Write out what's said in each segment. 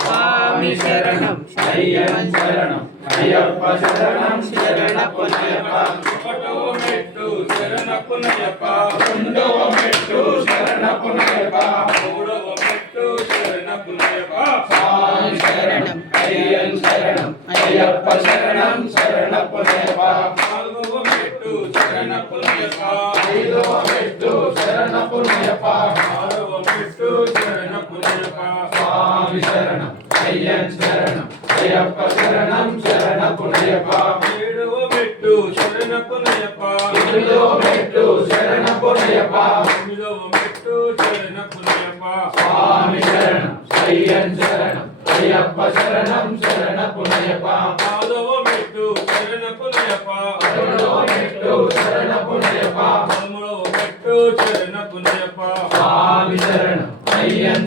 స్వామి శరణం శరణం అయ్యప్ప శరణం శరణ పునయప్ప ఒకటవ మెట్టు శరణ పునయప్ప రెండవ మెట్టు శరణ పునయప్ప మూడవ మెట్టు శరణ పునయప్ప స్వామి శరణం శరణం అయ్యప్ప శరణం శరణ పునయప్ప నాలుగవ మెట్టు శరణ పునయప్ప ఐదవ మెట్టు శరణ పునయప్ప ఆరవ మెట్టు శరణ పునయప్ప స్వామి శరణం శరణం అయ్యప్ప శరణం శరణ పునయప్ప ఏడవ మెట్టు శరణ పునయప్ప ఎనిమిదవ మెట్టు శరణ పునయప్ప తొమ్మిదవ మెట్టు శరణ పునయప్ప స్వామి శరణం శరణం అయ్యప్ప శరణం శరణ పునయప్ప పదవ మెట్టు శరణ పునయప్ప పదకొండవ మెట్టు శరణ పునయప్ప పదమూడవ మెట్టు శరణ పునయప్ప స్వామి శరణం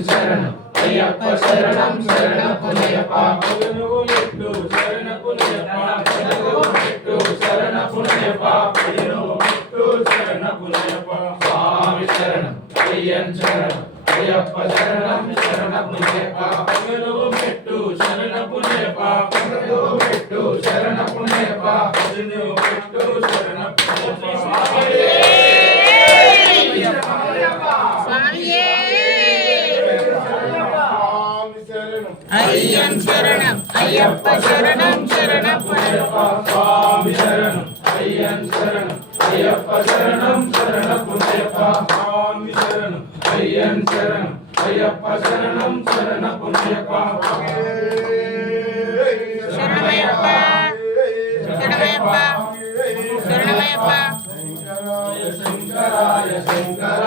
శరణం అయ్యప్ప శరణం శరణ పునయప్ప పదిహేనవ మెట్టు శరణ పునయప్ప పదిహేనవ మెట్టు శరణ పునయప్ప పదిహేనవ మెట్టు శరణ పునయప్ప స్వామి శరణం శరణం అయ్యప్ప శరణం శరణ పునయప్ప పదిహేనవ మెట్టు శరణ పునయప్ప పదిహేనవ మెట్టు శరణ పునయప్ప పదిహేనవ మెట్టు శరణ పునయప్ప అయ్యం శరణం అయ్యప్ప శరణం శరణ పునయప్ప స్వామి శరణం అయ్యం శరణం అయ్యప్ప శరణం శరణ పునయప్ప స్వామి శరణం అయ్యం శరణం అయ్యప్ప శరణం శరణ పునయప్ప శరణమయ్యప్ప శరణమయ్యప్ప శరణమయ్యప్ప శంకరాయ శంకర